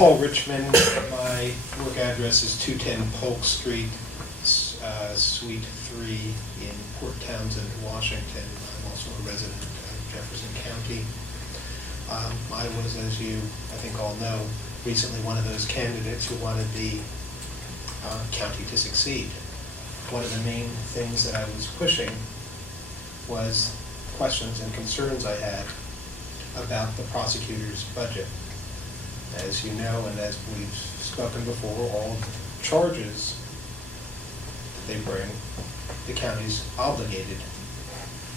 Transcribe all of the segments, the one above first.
Paul Richmond. My work address is 210 Polk Street, Suite 3 in Port Townsend, Washington. I'm also a resident of Jefferson County. I was, as you I think all know, recently one of those candidates who wanted the county to succeed. One of the main things that I was pushing was questions and concerns I had about the prosecutor's budget. As you know, and as we've spoken before, all charges that they bring, the county's obligated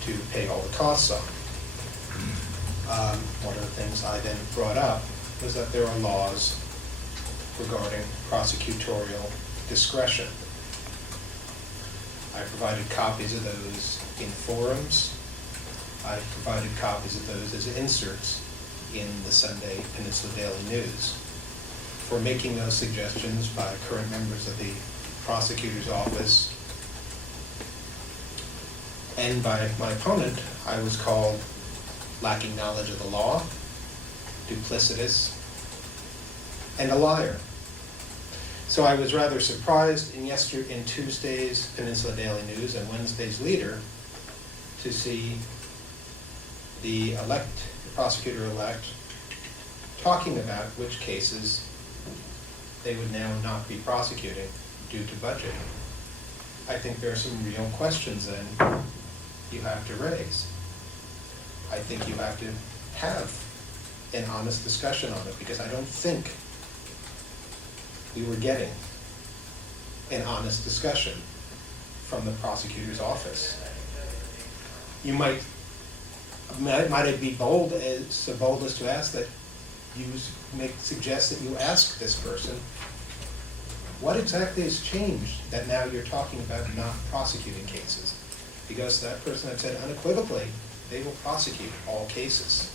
to pay all the costs on. One of the things I then brought up was that there are laws regarding prosecutorial discretion. I provided copies of those in forums. I provided copies of those as inserts in the Sunday Peninsula Daily News. For making those suggestions by current members of the prosecutor's office and by my opponent, I was called lacking knowledge of the law, duplicitous, and a liar. So I was rather surprised in Tuesday's Peninsula Daily News and Wednesday's Leader to see the prosecutor-elect talking about which cases they would now not be prosecuting due to budget. I think there are some real questions then you have to raise. I think you have to have an honest discussion on it, because I don't think we were getting an honest discussion from the prosecutor's office. You might I be so bold as to ask that you suggest that you ask this person, what exactly has changed that now you're talking about not prosecuting cases? Because that person had said unequivocally, they will prosecute all cases.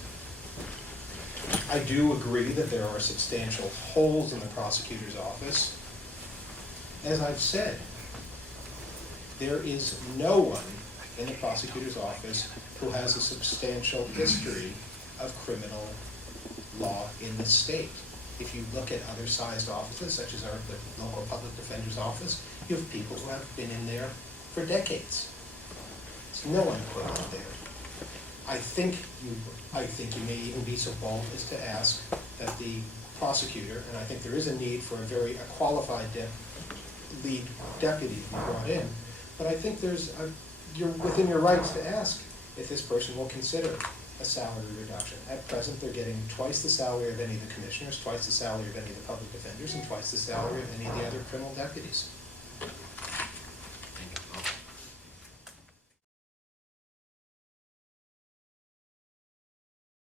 I do agree that there are substantial holes in the prosecutor's office. As I've said, there is no one in the prosecutor's office who has a substantial history of criminal law in the state. If you look at other sized offices, such as the local public defender's office, you have people who have been in there for decades. There's no one equivalent there. I think you may even be so bold as to ask that the prosecutor, and I think there is a need for a very qualified lead deputy to be brought in, but I think you're within your rights to ask if this person will consider a salary reduction. At present, they're getting twice the salary of any of the commissioners, twice the salary of any of the public defenders, and twice the salary of any of the other criminal deputies.